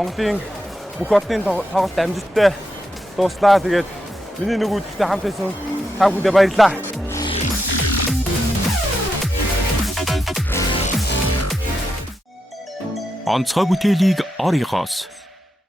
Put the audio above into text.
Монголын бүх одны тоглолт амжилттай дууслаа. Тэгээд миний нөгөөдөлтэй хамт байсан та бүхэндээ баярлалаа. Онцгой бүтээлийг орёгоос